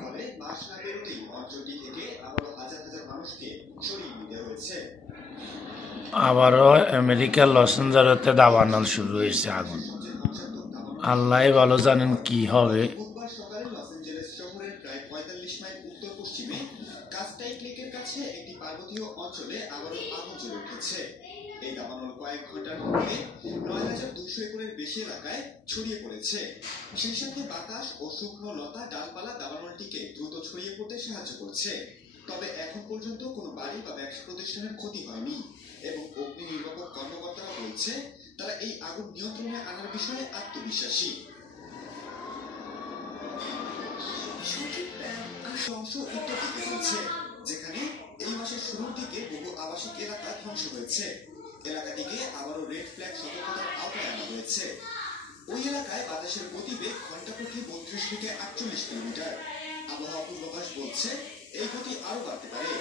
ফলে মাস না পেরোতেই অঞ্চলটি থেকে আবারও হাজার হাজার মানুষকে সরিয়ে নিতে হয়েছে। আবারও আমেরিকার লস এঞ্জেলসে দাবানল শুরু হয়েছে আগুন। আল্লাহ ভালো জানেন কি হবে। বুধবার সকালে লস এঞ্জেলস শহরের প্রায় ৪৫ মাইল উত্তর পশ্চিমে কাস্টাইক লেকের কাছে একটি পার্বতীয় অঞ্চলে আবারও আগুন জ্বলে উঠেছে। এই দাবানল কয়েক ঘন্টার মধ্যে ৯,২০০ একরের বেশি এলাকায় ছড়িয়ে পড়েছে। সেই সাথে বাতাস ও শুকনো লতা ডালপালা দাবানলটিকে দ্রুত ছড়িয়ে পড়তে সাহায্য করছে। তবে এখন পর্যন্ত কোনো বাড়ি বা ব্যবসা প্রতিষ্ঠানের ক্ষতি হয়নি এবং অগ্নি নির্বাপক কর্মকর্তারা বলছে তারা এই আগুন নিয়ন্ত্রণে আনার বিষয়ে আত্মবিশ্বাসী। অংশ উত্তর দিকে চলছে, যেখানে এই মাসের শুরুর দিকে বহু আবাসিক এলাকা ধ্বংস হয়েছে। এলাকাটিকে আবারও রেড ফ্ল্যাগ সতর্কতার আওতায় আনা হয়েছে। ওই এলাকায় বাতাসের গতিবেগ ঘন্টা প্রতি ৩২ থেকে ৪৮ কিলোমিটার। আবহাওয়া পূর্বাভাস বলছে এই গতি আরো বাড়তে পারে।